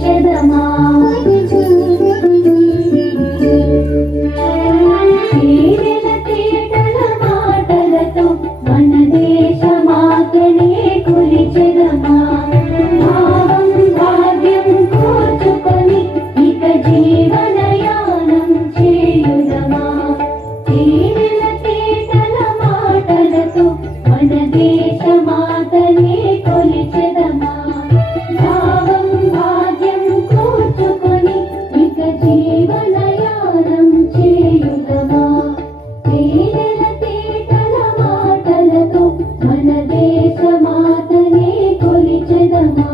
కొలిచెదమా తేనెల తేటల మాటలతో మన దేశమాతనే కొలిచెదమా భావం భాగ్యం కోర్చుకొని ఇక జీవనయానం చేయుదమా తేనెల తేటల మాటలతో మన దేశమాతనే కొలిచెదమా భావం భాగ్యం కోర్చుకొని ఇక జీవనయానం చేయుదమా తేనెల తేటల మాటలతో మన దేశమాతనే కొలిచెదమా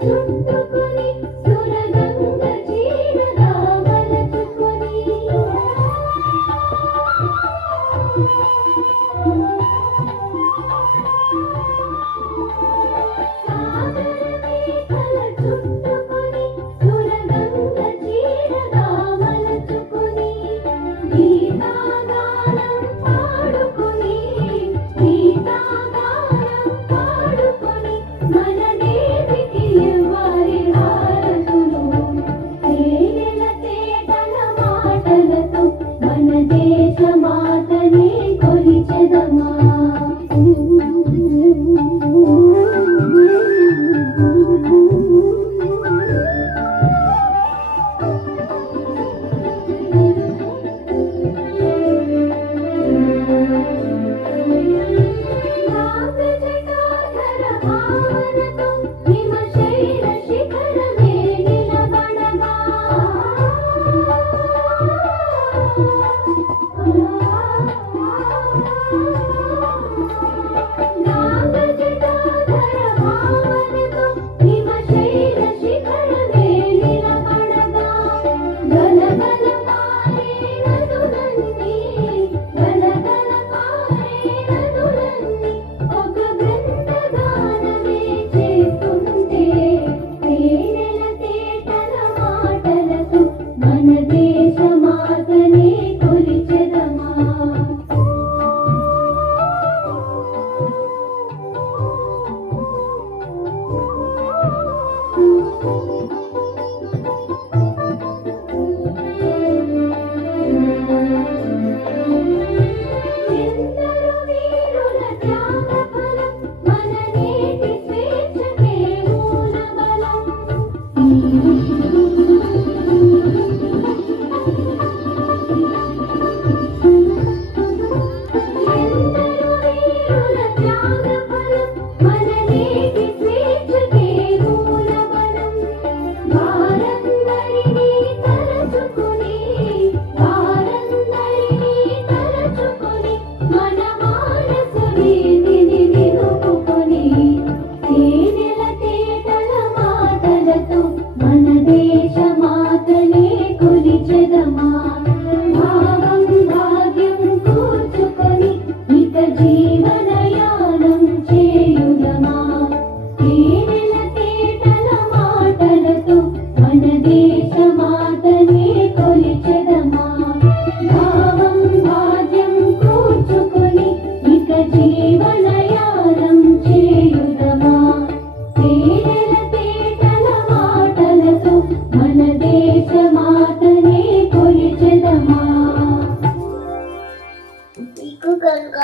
చుట్టుకొని సురగంగ చీరగా మలచుకొని సాగర మేఘల చుట్టుకొని సురగంగ చీరగా మలచుకొని గీతాగానం పాడుకొని మన దేవికి ఇవ్వాలి హారతులు తేనెల తేటల మాటలతో మన దేశమాతనే కొలిచెదమా హిమశైల శిఖరమే నిలబడగా నాగజటాధర భావనతో హిమశైల శిఖరమే నిలబడగా గలగల పారే నదులన్నీ గలగల పారే నదులన్నీ ఒక బృందగానమే చేస్తుంటే తేనెల తేటల మాటలతో మన దేశమాతనే కొలిచెదమా ఎందరో వీరుల త్యాగఫలం మన నేటి స్వేచ్ఛకే మూలబలం ఎందరో వీరుల త్యాగఫలం మన నేటి స్వేచ్ఛకే మూలబలం వారందరినీ తలచుకొని మన మానస వీధిని నిలుపుకొని తేనెల తేటల మాటలతో మన దేశమాతనే కొలిచెదమా భావం భాగ్యం కూర్చుకొని ఇక జీవనయానం చేయుదమా తేనెల తేటల మాటలతో మన దేశమాతనే కొలిచెదమా భావం భాగ్యం కూర్చుకొని ఇక జీవనయానం చేయుదమా తేనెల తేటల మాటలతో మన దేశమాతనే కొలిచెదమా. మీకు కనుక